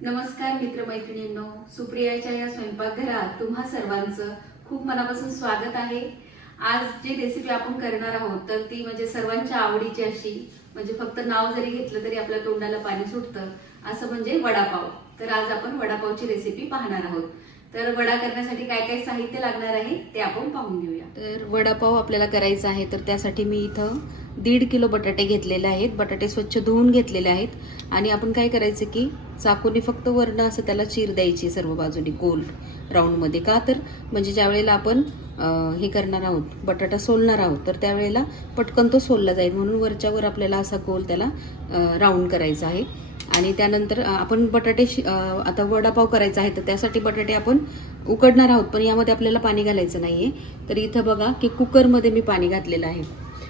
नमस्कार मित्रमैत्रिणींनो, सुप्रियाच्या या स्वयंपाकघरात तुम्हा सर्वांचं खूप मनापासून स्वागत आहे। आज जी रेसिपी आपण करणार आहोत तर ती म्हणजे सर्वांच्या आवडीची अशी, म्हणजे फक्त नाव जरी घेतलं तरी आपल्या तोंडाला पाणी सुटतं असं म्हणजे वडापाव। तर आज आपण वडापावची रेसिपी पाहणार आहोत। तर वडा करण्यासाठी काय काय साहित्य लागणार आहे ते आपण पाहून घेऊया। तर वडापाव आपल्याला करायचा आहे तर त्यासाठी मी इथं 1.5 किलो बटाटे घेतलेले आहेत। बटाटे स्वच्छ धुवून घेतलेले आहेत आणि आपण काय करायचं की चाकूने फक्त वरनं असं त्याला चीर द्यायची सर्व बाजूनी गोल राऊंडमध्ये। का तर म्हणजे ज्या वेळेला आपण हे करणार आहोत, बटाटा सोलणार आहोत, तर त्यावेळेला पटकन तो सोलला जाईल म्हणून वरच्यावर आपल्याला असा गोल त्याला राऊंड करायचा आहे। आणि त्यानंतर आपण बटाटे आता वडापाव करायचा आहे तर त्यासाठी बटाटे आपण उकडणार आहोत, पण यामध्ये आपल्याला पाणी घालायचं नाहीये। तर इथं बघा की कुकरमध्ये मी पाणी घातलेलं आहे।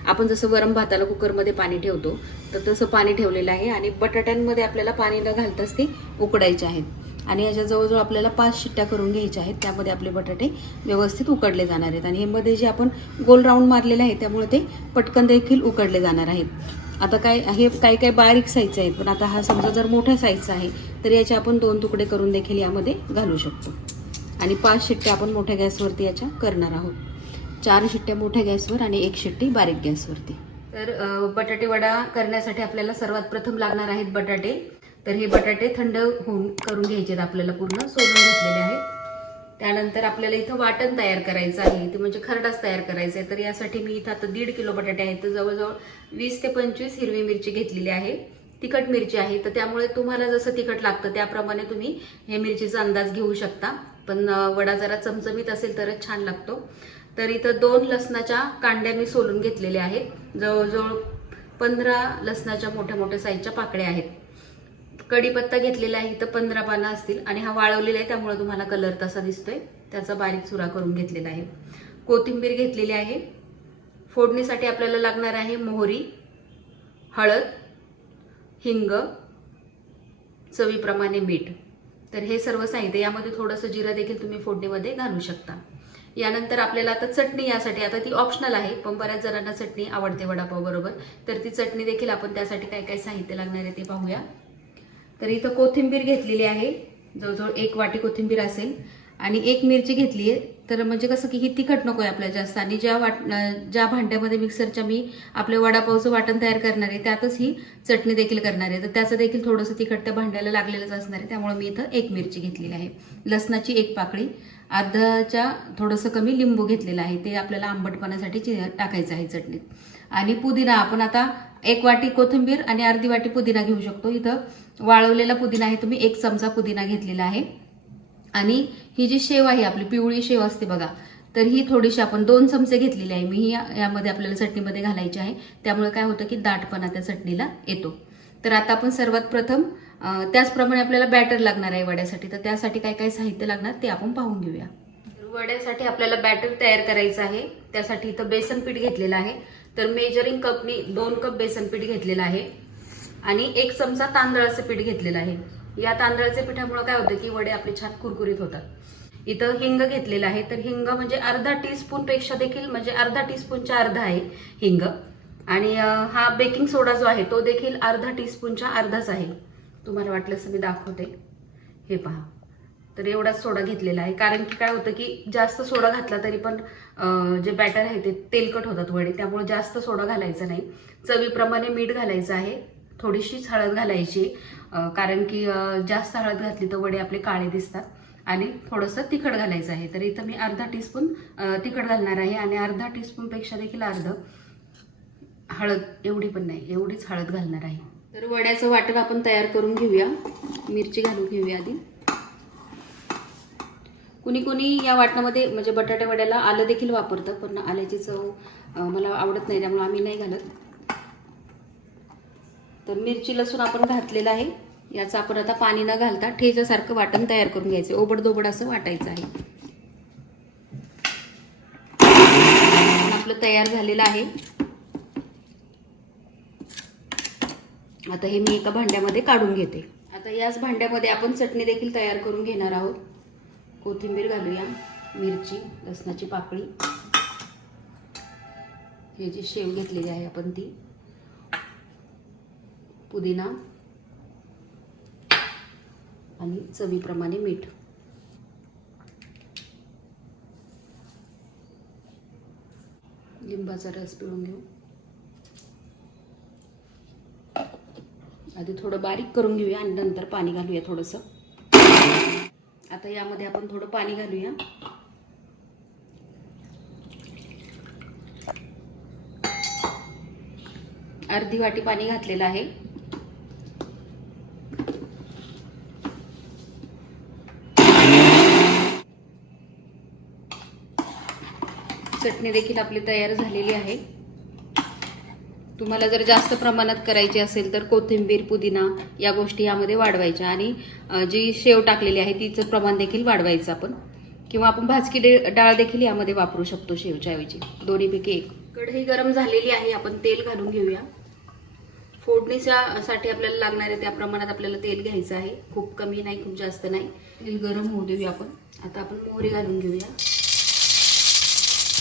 आपण जसं वरम भाताला कुकरमध्ये पाणी ठेवतो तर तसं पाणी ठेवलेलं आहे आणि बटाट्यांमध्ये आपल्याला पाणी न घालताच ते उकडायचे आहेत। आणि याच्या जवळजवळ आपल्याला 5 शिट्ट्या करून घ्यायच्या आहेत, त्यामध्ये आपले बटाटे व्यवस्थित उकडले जाणार आहेत। आणि हे मध्ये जे आपण गोल राऊंड मारलेले आहे त्यामुळे ते पटकन देखील उकडले जाणार आहेत। आता काय हे काही बारीक साईजचे आहेत, पण आता हा समजा जर मोठ्या साईजचा आहे तर याचे आपण 2 तुकडे करून देखील यामध्ये घालू शकतो। आणि 5 शिट्ट्या आपण मोठ्या गॅसवरती याच्या करणार आहोत। 4 शिट्ट्या मोठ्या गॅसवर आणि 1 शिट्टी बारीक गॅसवरती। तर बटाटे वडा करण्यासाठी आपल्याला सर्वात प्रथम लागणार आहेत बटाटे। तर हे बटाटे थंड करून घ्यायचे आहेत, आपल्याला पूर्ण सोलून घेतलेले आहेत। त्यानंतर आपल्याला इथं वाटण तयार करायचं आहे, ते म्हणजे खरडाच तयार करायचा आहे। तर यासाठी मी इथं आता 1.5 किलो बटाटे आहेत, तर जवळजवळ 20 ते 25 हिरवी मिरची घेतलेली आहे। तिखट मिरची आहे, तर त्यामुळे तुम्हाला जसं तिखट लागतं त्याप्रमाणे तुम्ही हे मिरचीचा अंदाज घेऊ शकता, पण वडा जरा चमचमीत असेल तरच छान लागतो। तर इथं 2 लसणाच्या कांड्या मी सोलून घेतलेल्या आहेत। जवळजवळ 15 लसणाच्या मोठ्या मोठ्या साईजच्या पाकळ्या आहेत। कढीपत्ता घेतलेला आहे, तर 15 पानं असतील आणि हा वाळवलेला आहे त्यामुळे तुम्हाला कलर तसा दिसतोय, त्याचा बारीक चुरा करून घेतलेला आहे। कोथिंबीर घेतलेली आहे। फोडणीसाठी आपल्याला लागणार आहे मोहरी, हळद, हिंग, चवीप्रमाणे मीठ। तर हे सर्व साहित्य, यामध्ये थोडंसं जिरं देखील तुम्ही फोडणीमध्ये घालू शकता। यानंतर आपल्याला आता चटणी, यासाठी आता ती ऑप्शनल आहे पण बऱ्याच जणांना चटणी आवडते वडापाव बरोबर, तर ती चटणी देखील आपण त्यासाठी काय काय साहित्य लागणार आहे ते पाहूया। तर इथं कोथिंबीर घेतलेली आहे, जवळजवळ 1 वाटी कोथिंबीर असेल आणि 1 मिरची घेतली आहे। तर म्हणजे कसं की ही तिखट नको आहे आपल्याला जास्त, आणि ज्या भांड्यामध्ये मिक्सरच्या मी आपल्या वडापावचं वाटण तयार करणार आहे त्यातच ही चटणी देखील करणार आहे, तर त्याचं देखील थोडंसं तिखट त्या भांड्याला लागलेलंच असणार आहे, त्यामुळे मी इथं 1 मिरची घेतलेली आहे। लसणाची 1 पाकळी, अर्धाच्या थोडंसं कमी लिंबू घेतलेलं आहे, ते आपल्याला आंबटपणासाठी टाकायचं आहे चटणीत। आणि पुदिना आपण आता 1 वाटी कोथिंबीर आणि अर्धी वाटी पुदिना घेऊ शकतो। इथं वाळवलेला पुदिना आहे, तुम्ही 1 चमचा पुदिना घेतलेला आहे। आणि ही जी शेव आहे आपली पिवळी शेव असते बघा, तर ही थोडीशी आपण 2 चमचे घेतलेली आहे मी, ही यामध्ये आपल्याला चटणीमध्ये घालायची आहे, त्यामुळे काय होतं की दाटपणा त्या चटणीला येतो। तर आता आपण सर्वात प्रथम त्याचप्रमाणे आपल्याला बॅटर लागणार आहे वड्यासाठी, तर त्यासाठी काय काय साहित्य लागणार ते आपण पाहून घेऊया। वड्यासाठी आपल्याला बॅटर तयार करायचं आहे, त्यासाठी इथं बेसन पीठ घेतलेलं आहे। तर मेजरिंग कपनी 2 कप बेसन पीठ घेतलेलं आहे आणि 1 चमचा तांदळाचं पीठ घेतलेलं आहे। या तांदळाच्या पिठामुळे काय होतं की वडे आपले छान कुरकुरीत होतात। इथं हिंग घेतलेला आहे, तर हिंग म्हणजे अर्धा टीस्पून पेक्षा देखील, म्हणजे अर्धा टीस्पूनच्या अर्धा आहे हिंग। आणि हा बेकिंग सोडा जो आहे तो देखील अर्धा टीस्पूनच्या अर्धाच आहे, तुम्हाला वाटलंच मी दाखवते, हे पहा। तर एवढाच सोडा घेतलेला आहे, कारण की काय होतं की जास्त सोडा घातला तरी पण जे बॅटर आहे ते तेलकट होतात वडे, त्यामुळे जास्त सोडा घालायचा नाही। चवीप्रमाणे मीठ घालायचं आहे, थोडीशीच हळद घालायची, कारण की जास्त हळद घातली तर वडे आपले काळे दिसतात। आणि थोडंसं तिखट घालायचं आहे, तर इथं मी अर्धा टीस्पून तिखट घालणार आहे आणि अर्धा टीस्पूनपेक्षा देखील अर्ध हळद, एवढी पण नाही, एवढीच हळद घालणार आहे। तर वड्याचं वाटण आपण तयार करून घेऊया। मिरची घालून घेऊया आधी। कुणी कुणी या वाटणामध्ये म्हणजे बटाटा वड्याला आलं देखील वापरतं, पण आल्याची चव मला आवडत नाही त्यामुळे आम्ही नाही घालत। तर मिरची लसूण आपण घातलेलं आहे, याचं आपण आता पाणी न घालता ठेच्यासारखं वाटण तयार करून घ्यायचं, ओबडधोबड असं वाटायचं आहे। आपलं तयार झालेलं आहे। आता हे मी एका भांड्यामध्ये काढून घेते। आता याच भांड्यामध्ये आपण चटणी देखील तयार करून घेणार आहोत। कोथिंबीर घालूया, मिरची, लसणाची पाकळी, हे जी शेव घेतलेली आहे आपण ती, पुदिना आणि चवीप्रमाणे मीठ. लिंबाचा रस पिळून घेऊ. आधी थोडं बारीक करून घेऊया आणि नंतर पाणी घालूया थोडंसं. आता यामध्ये आपण थोडं पाणी घालूया. अर्धी वाटी पाणी घातलेलं आहे. चटणी देखील आपली तयार झालेली आहे. तुम्हाला जर जास्त प्रमाणात करायची असेल तर कोथिंबीर, पुदिना या गोष्टी यामध्ये वाढवायच्या आणि जी शेव टाकलेली आहे तिचं प्रमाण देखील वाढवायचं आपण, किंवा आपण भाजकी डाळ देखील यामध्ये वापरू शकतो शेवच्या ऐवजी. दोन्हीपैकी एक. कढई गरम झालेली आहे. आपण तेल घालून घेऊया. फोडणीसाठी आपल्याला लागणारे त्या प्रमाणात आपल्याला तेल घ्यायचं आहे. खूप कमी नाही, खूप जास्त नाही. तेल गरम होऊ देऊया आपण. आता आपण मोहरी घालून घेऊया.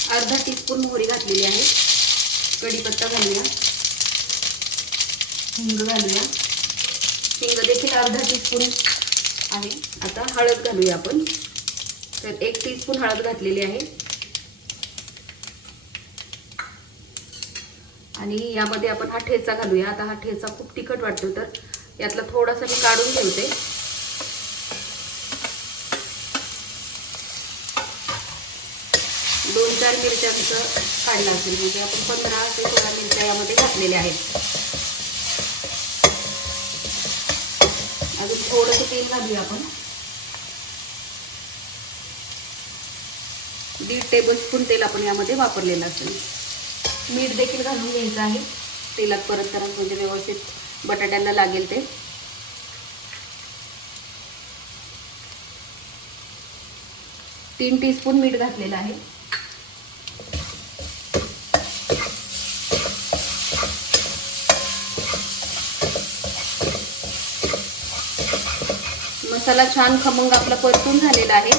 अर्धा टीस्पून मोहरी घातलेली आहे. कढीपत्ता घालूया. हिंग घालूया. हिंग देखील अर्धा टीस्पून आहे. आता हळद घालूया आपण. तर 1 टीस्पून हळद घातलेली आहे. आणि यामध्ये आपण हा ठेचा घालूया. आता हा ठेचा खूप तिखट वाटतो तर यातला थोडासा मी काढून ठेवते. दोन 4 मिरच्यांचं काढला असेल, म्हणजे आपण 15 ते 16 मिरच्या यामध्ये घातलेल्या आहेत. अजून थोडंसं तेल घालूया आपण. 1.5 टेबलस्पून तेल आपण यामध्ये वापरलेलं असेल. मीठ देखील घालून घ्यायचं आहे तेलात परत परत, म्हणजे व्यवस्थित बटाट्यांना लागेल ते. तीन टीस्पून मीठ घातलेलं आहे. मसाला छान खमंग आपला परतून झालेला आहे.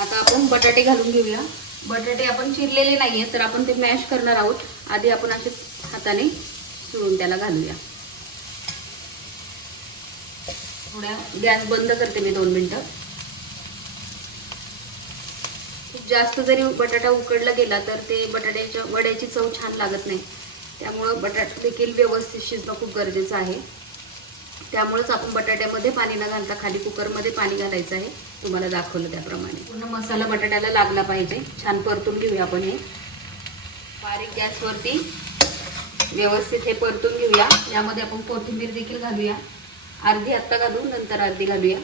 आता आपण बटाटे घालून घेऊया. बटाटे आपण चिरलेले नाहीये तर आपण ते मॅश करणार आहोत. आधी आपण असे हाताने चुरून त्याला घालूया. थोड्या गॅस बंद करते मी 2 मिनिटं. खूप जास्त जरी बटाटा उकडला गेला तर ते बटाट्याच्या वड्याची चव छान लागत नाही. त्यामुळे बटाटा देखील व्यवस्थित शिजणं खूप गरजेचं आहे. त्यामुळेच आपण बटाट्यामध्ये पाणी न घालता खाली कुकरमध्ये पाणी घालायचं आहे. तुम्हाला दाखवलं त्याप्रमाणे. पूर्ण मसाला बटाट्याला लागला पाहिजे. छान परतून घेऊया आपण हे. बारीक गॅसवरती व्यवस्थित हे परतून घेऊया. यामध्ये आपण कोथिंबीर देखील घालूया. अर्धी आत्ता घालू, नंतर अर्धी घालूया.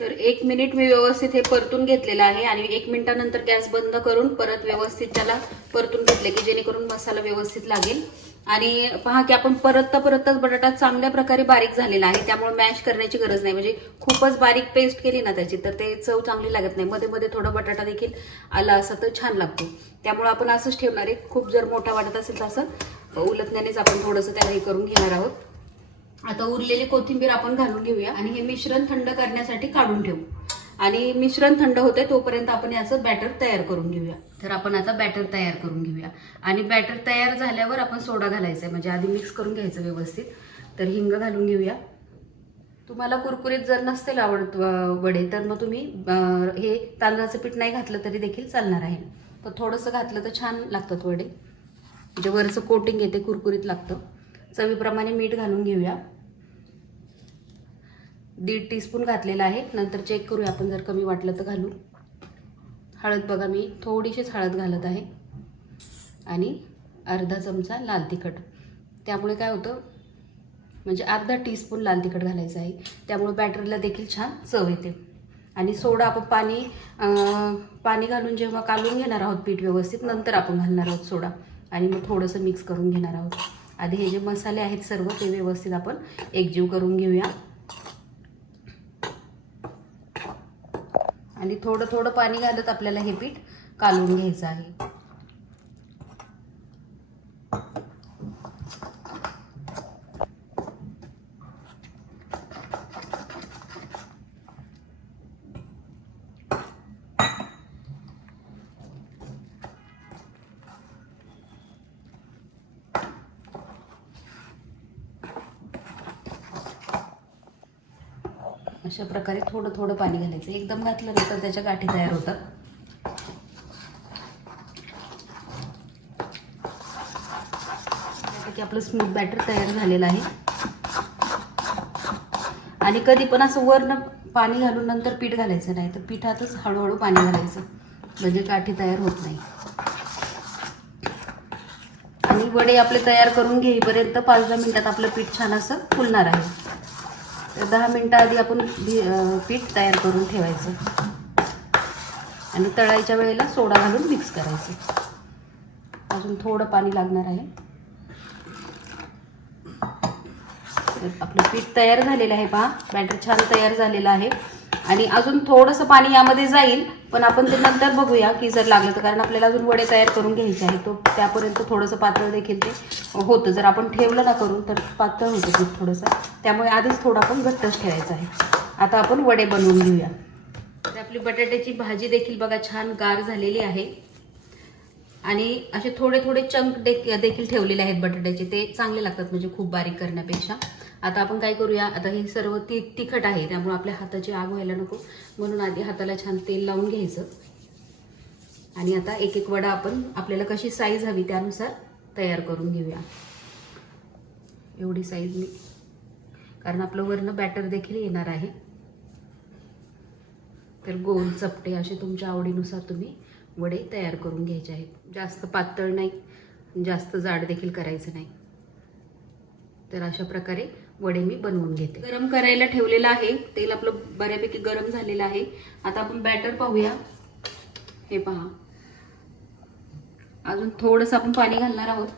तर 1 मिनिट मी व्यवस्थित हे परतून घेतलेलं आहे आणि 1 मिनिटानंतर गॅस बंद करून परत व्यवस्थित त्याला परतून घेतले की जेणेकरून मसाला व्यवस्थित लागेल. आणि पहा की आपण परतताच बटाटा चांगल्या प्रकारे बारीक झालेला आहे. त्यामुळे मॅश करण्याची गरज नाही. म्हणजे खूपच बारीक पेस्ट केली ना त्याची तर ते चव चांगली लागत नाही. मध्ये मध्ये थोडा बटाटा देखील आला असा तर छान लागतो. त्यामुळे आपण असंच ठेवणार आहे. खूप जर मोठा वाटत असेल तर असं उलटण्यानेच आपण थोडंसं त्याला हे करून घेणार आहोत. आता उरलेली कोथिंबीर आपण घालून घेऊया आणि हे मिश्रण थंड करण्यासाठी काढून ठेवू. आणि मिश्रण थंड होते तोपर्यंत आपण याचं बॅटर तयार करून घेऊया. तर आपण आता बॅटर तयार करून घेऊया. आणि बॅटर तयार झाल्यावर आपण सोडा घालायचा आहे, म्हणजे आधी मिक्स करून घ्यायचं व्यवस्थित. तर हिंग घालून घेऊया. तुम्हाला कुरकुरीत जर नसतील आवडत वडे तर मग तुम्ही हे तांदळाचं पीठ नाही घातलं तरी देखील चालणार आहे. तर थोडंसं घातलं तर छान लागतात वडे, म्हणजे वरचं कोटिंग येते, कुरकुरीत लागतं. चवीप्रमाणे मीठ घालून घेऊया. 1.5 टीस्पून घातलेला आहे. नंतर चेक करूया आपण, जर कमी वाटलं तर घालू. हळद बघा, मी थोडीशीच हळद घालत आहे. आणि अर्धा चमचा लाल तिखट. त्यामुळे काय होतं, म्हणजे अर्धा टीस्पून लाल तिखट घालायचं आहे. त्यामुळे बॅटरला देखील छान चव येते. आणि सोडा आपण पाणी घालून जेव्हा कालून घेणार आहोत पीठ व्यवस्थित, नंतर आपण घालणार आहोत सोडा. आणि मग थोडंसं मिक्स करून घेणार आहोत. आधी हे जे मसाले आहेत सर्व ते व्यवस्थित आपण एकजीव करून घेऊया. आणि थोडं थोडं पाणी घालत आपल्याला हे पीठ कालवून घ्यायचं आहे. अशा प्रकारे थोडं थोडं पाणी घालायचं. एकदम घातलं ना तर त्याच्या गाठी तयार होतात. की आपलं स्मूथ बॅटर तयार झालेलं आहे. आणि कधी पण असं वरनं पाणी घालून नंतर पीठ घालायचं नाही, तर पिठातच हळूहळू पाणी घालायचं, म्हणजे गाठी तयार होत नाही. आणि वडे आपले तयार करून घेईपर्यंत 5-10 मिनिटात आपलं पीठ छान असं फुलणार आहे. तर 10 मिनिटं आधी आपण पीठ तयार करून ठेवायचं आणि तळायच्या वेळेला सोडा घालून मिक्स करायचं. अजून थोडं पाणी लागणार आहे. आपलं पीठ तयार झालेलं आहे. पहा, बॅटर छान तयार झालेलं आहे. आणि अजून थोडंसं पाणी यामध्ये जाईल, पण आपण ते नंतर बघूया की जर लागलं तर, कारण आपल्याला अजून वडे तयार करून घ्यायचे आहे. तो त्यापर्यंत थोडंसं पातळ देखील ते होतं. जर आपण ठेवलं ना करून तर पातळ होतं पीठ थोडंसं, त्यामुळे आधीच थोडं आपण घट्टच ठेवायचं आहे. आता आपण वडे बनवून घेऊया. तर आपली बटाट्याची भाजी देखील बघा छान गार झालेली आहे. आणि असे थोडे थोडे चंक देखील ठेवलेले आहेत बटाट्याचे, ते चांगले लागतात म्हणजे खूप बारीक करण्यापेक्षा. आता आपण काय करूया, आता हे सर्व तिखट आहे त्यामुळे आपल्या हाताची आग व्हायला नको, म्हणून आधी हाताला छान तेल लावून घ्यायचं. आणि आता एक एक वडा आपण आपल्याला कशी साईज हवी त्यानुसार तयार करून घेऊया. एवढी साईज मी, कारण आपलं वरनं बॅटर देखील येणार आहे. तर गोल चपटे असे तुमच्या आवडीनुसार तुम्ही वडे तयार करून घ्यायचे आहेत. जास्त पातळ नाही, जास्त जाड देखील करायचं नाही. तर अशा प्रकारे वडे मी बनवून घेते. गरम करायला ठेवलेलं आहे, तेल आपलं बऱ्यापैकी गरम झालेलं आहे. आता आपण बॅटर पाहूया. हे पहा, अजून थोडंसं आपण पाणी घालणार आहोत.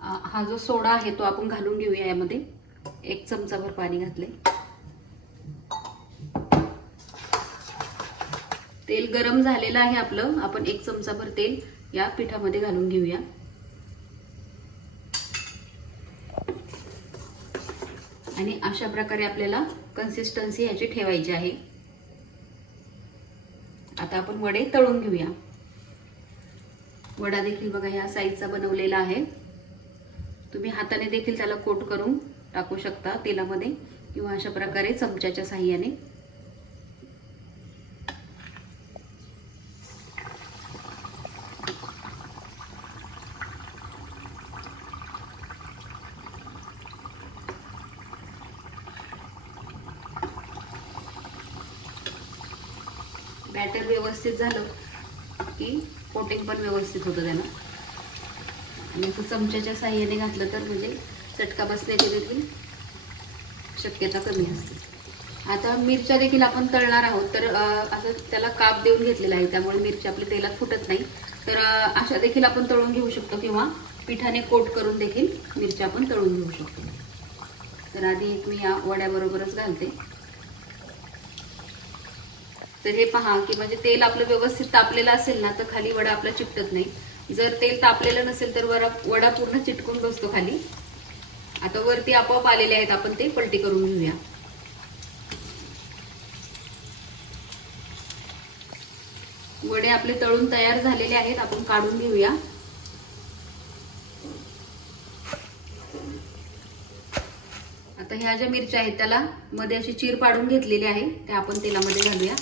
हा जो सोडा आहे तो आपण घालून घेऊया. यामध्ये 1 चमचाभर पाणी घातले. तेल गरम झालेलं आहे आपलं. आपण 1 चमचाभर तेल या पिठामध्ये घालून घेऊया. आणि अशा प्रकारे आपल्याला कन्सिस्टन्सी ह्याची ठेवायची आहे. आता आपण वडे तळून घेऊया. वडा देखील बघा ह्या साईजचा बनवलेला आहे. तुम्ही हाताने देखील त्याला कोट करून टाकू शकता तेलामध्ये, किंवा अशा प्रकारे चमच्याच्या साहाय्याने. बॅटर व्यवस्थित झालं की कोटिंग पण व्यवस्थित होतं त्यानं. आणि असं चमच्याच्या साहाय्याने घातलं तर म्हणजे चटका बसण्याची देखील शक्यता कमी असते. आता मिरच्या देखील आपण तळणार आहोत, तर असं त्याला काप देऊन घेतलेला आहे, त्यामुळे मिरची आपल्या तेलात फुटत नाही. तर अशा देखील आपण तळून घेऊ शकतो, किंवा पिठाने कोट करून देखील मिरच्या आपण तळून घेऊ शकतो. तर आधी एक मी या वड्याबरोबरच घालते. तर हे पहा की म्हणजे तेल आपलं व्यवस्थित तापलेलं असेल ना तर खाली वडा आपला चिकटत नाही. जर तेल तापलेलं नसेल तर वडा पूर्ण चिटकून बसतो खाली. आता वरती आपोआप आलेले आहेत, आपण ते पलटी करून घेऊया. वडे आपले तळून तयार झालेले आहेत, आपण काढून घेऊया. आता ह्या ज्या मिरच्या आहेत त्याला मध्ये अशी चीर पाडून घेतलेली आहे, त्या आपण तेलामध्ये घालूया.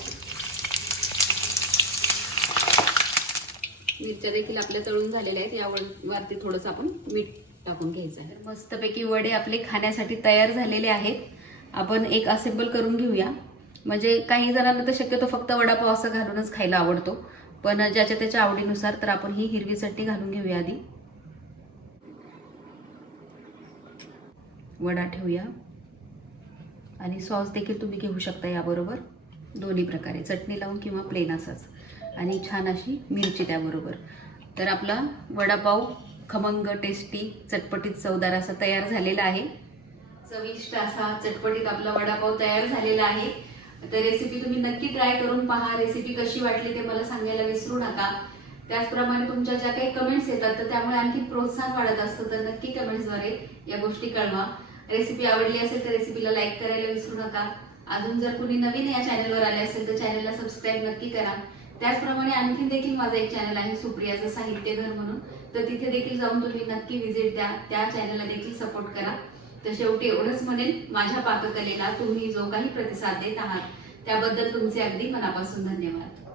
मिरच्या देखील आपल्या तळून झालेल्या आहेत. यावरती थोडंसं आपण मीठ टाकून घ्यायचं आहे. मस्तपैकी वडे आपले खाण्यासाठी तयार झालेले आहेत. आपण एक असेंबल करून घेऊया. म्हणजे काही जणांना तर शक्यतो फक्त वडापाव असं घालूनच खायला आवडतो, पण ज्याच्या त्याच्या आवडीनुसार. तर आपण ही हिरवी चटणी घालून घेऊया आधी. वडा ठेवूया आणि सॉस देखील तुम्ही घेऊ शकता याबरोबर, दोन्ही प्रकारे, चटणी लावून किंवा प्लेन असाच. आणि छान अशी मिरची त्याबरोबर. तर आपला वडापाव खमंग, टेस्टी, चटपटीत, चवदार असा तयार झालेला आहे. चविष्ट असा चटपटीत आपला वडापाव तयार झालेला आहे. तर रेसिपी तुम्ही नक्की ट्राय करून पहा. रेसिपी कशी वाटली ते मला सांगायला विसरू नका. त्याचप्रमाणे तुमच्या ज्या काही कमेंट्स येतात तर त्यामुळे आणखी प्रोत्साहन वाढत असतं, तर नक्की कमेंट्सद्वारे या गोष्टी कळवा. रेसिपी आवडली असेल तर रेसिपीला लाईक करायला विसरू नका. अजून जर कुणी नवीन या चॅनलवर आले असेल तर चॅनलला सबस्क्राईब नक्की करा. त्याचप्रमाणे आणखी देखील माझा एक चॅनल आहे सुप्रियाचं साहित्यघर म्हणून, तर तिथे देखील जाऊन तुम्ही नक्की व्हिजिट द्या. त्या चॅनलला देखील सपोर्ट करा. तर शेवटी एवढंच म्हणेन, माझ्या पाककलेला तुम्ही जो काही प्रतिसाद देत आहात त्याबद्दल तुमचे अगदी मनापासून धन्यवाद.